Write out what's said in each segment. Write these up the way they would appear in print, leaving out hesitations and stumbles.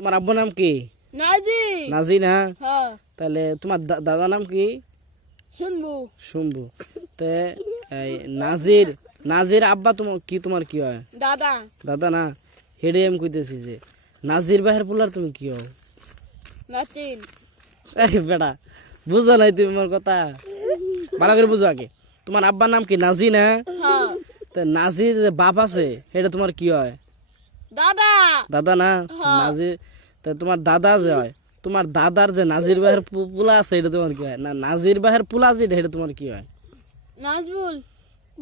তোমার আব্বুর নাম কি? নাজি। নাজি না? হ্যাঁ। তাহলে তোমার দাদার নাম কি? শুনবো। শম্ভু। তে এই নাজির আব্বা তোমার কি হয়? দাদা। দাদা না? হেডে এম কইতেছি যে নাজির বাহের পোলার তুমি কি হও? নাতিন। এই বেটা বুঝো নাই তুমি আমার কথা, ভালো করে বুঝো আগে। তোমার আব্বার নাম কি? নাজি না? হ্যাঁ। তা নাজির যে বাপ আছে সেটা তোমার কি হয়? দাদা। দাদা না? নাজির তা তোমার দাদা যে হয়, তোমার দাদার যে নাজির বাহের পোলা আছে এটা তোমার কি হয়? না নাজির বাহের পোলা যেটা এটা তোমার কি হয়? নাজবুল।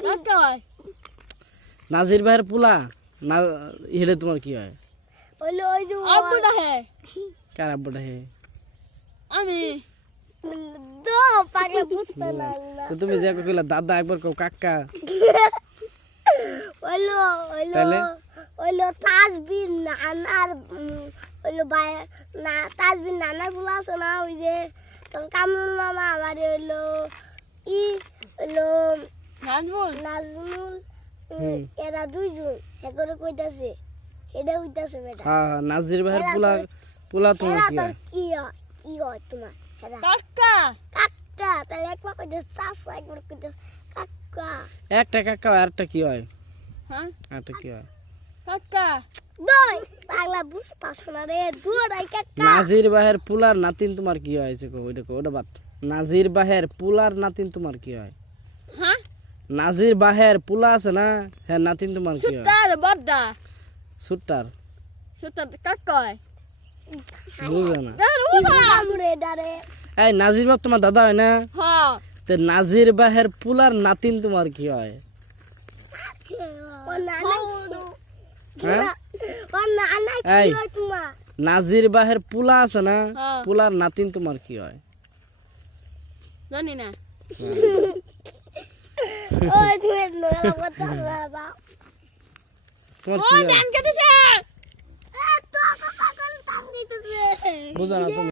দাদা হয়। নাজির বাহের পোলা না, এটা তোমার কি হয়? ওই যে আব্বুটা হে। কার আব্বাটা হে? আমি তো পাগলা বুঝতে না। তো তুমি যে কইলা দাদা একবার কও কাকা, ওইলো তাহলে তাজবির নানার ওইলো ভাই না তাজবির নানার বলা আছে না, ওই যে তোর কামরুল মামা আমার ওইলো নাজমুল এরা দুইজন একরে কইতাছে এটা হইতাছে বেটা। হ্যাঁ নাজির বাহের পোলা তোমার কি হয়? কি হয় তোমার? কাকা। কাকা তাহলে একবার কইতাছে চাচা, একবার কইতাছে কাকা। একটা কাকা আর একটা কি হয়? হ্যাঁ একটা কি হয়? কাকা। দই বাংলা বুঝতাছ না রে, দুই কাকা। নাজির বাহের পোলার নাতিন তোমার কি হয়? ওটা বাদ। নাজির বাহের পোলার নাতিন তোমার কি হয়? হ্যাঁ নাজির বাহের পোলা আছে না, হ্যাঁ নাতিন তোমার কি হয়? সুতার বড়দা। সুট্টার কাকা বুঝে না। ডারে। এই নাজির বাপ তোমার দাদা হয় না? হ্যাঁ। তো নাজির বাহের পোলার নাতিন তোমার কি হয়? হ্যাঁ এই নাজির বাহের পোলা আছে না, পোলার নাতিন তোমার কি হয়? জানি না। তোমার কি হয়? বুঝো না তুমি?